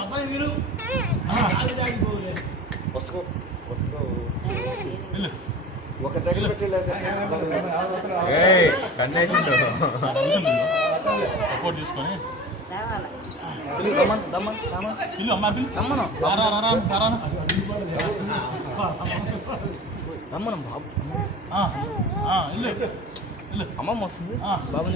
అబ్బాయి మీరు ఒక దగ్గర సపోర్ట్ తీసుకొని రమ్మను బాబు అమ్మమ్మ వస్తుంది బాబు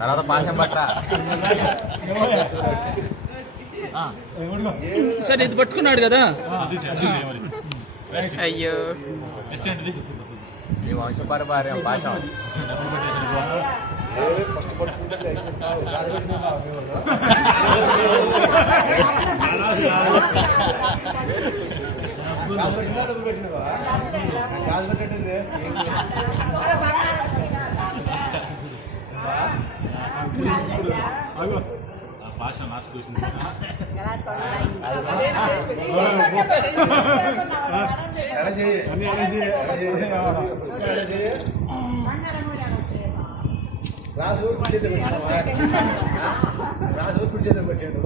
తర్వాత పాశం పట్ట సార్ ఇది పట్టుకున్నాడు కదా. అయ్యో నీ వంశపారపార్యం పాశం భాష మార్చుకొచ్చింది. రాజు కుడి చేతులు పెట్టాడు.